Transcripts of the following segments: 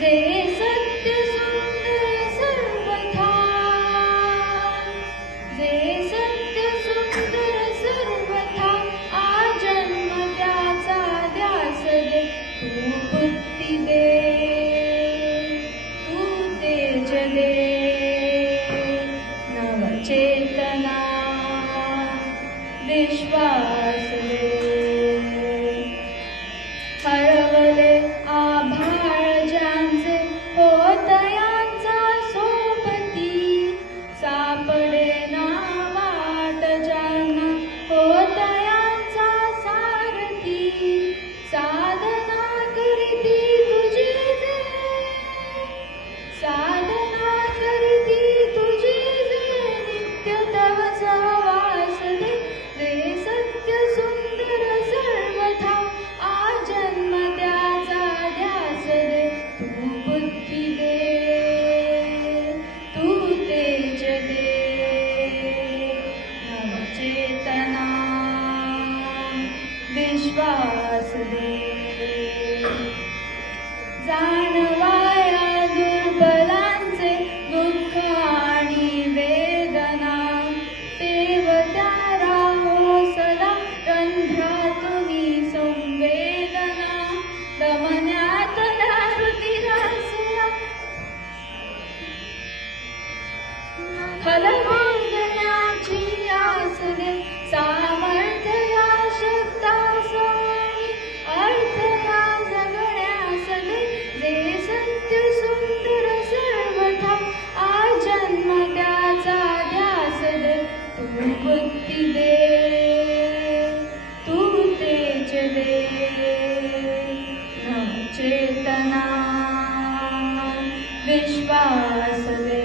जे सत्य सुंदर सर्वथा, जे सत्य सुंदर सर्वथा, आजन्म त्याचा ध्यास दे, तू बुद्धी दे, तू तेज दे, नवचेतना विश्वास दे. हरवले आभाळ ज्यांचे होतयांचा सोबती, सापडे ना वाट ज्यांना होतयांचा सारथी, साधना करीती तुझी जे, साधना करीती तुझी जे, नित्य तव सहवास दे. जे सत्य सुंदर सर्वथा, आजन्म त्याचा ध्यास दे, तू बुद्धी दे, तू तेज दे, नवचेतना विश्वास दे. जाणवाया दुर्बलांचे दुःख आणि वेदना, तेवत्या राहो सदा रंध्रातुनी संवेदना. दमन्यातल्या रुधिरासया हलवेदण्याची आस दे, सामर्थ्य या शब्दास आणि अर्थ या जगण्यास दे. जे सत्य सुंदर सर्वथा, आजन्म त्याचा ध्यास दे, तू बुद्धी दे, तू तेज दे, नवचेतना विश्वास दे.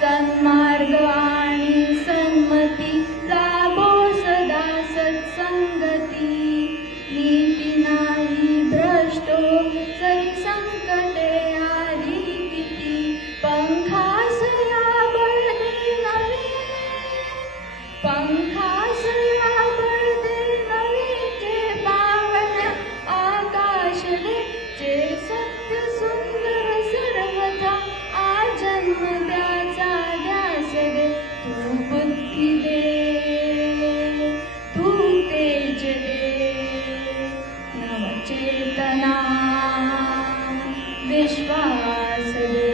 सन्मार्ग आणि सन्मती लाभो सदा सत्संगती, नीती नाही भ्रष्टो सरी संकटे आली किती. पंखासया बळ दे नवे, पंखासया बळ दे नवे, जे पावण्या आकाश दे. जे सत्य सुंदर सर्वथा, आजन्म त्याचा ध्यास दे, तू बुद्धी दे, तू तेज दे, नवचेतना विश्वास दे.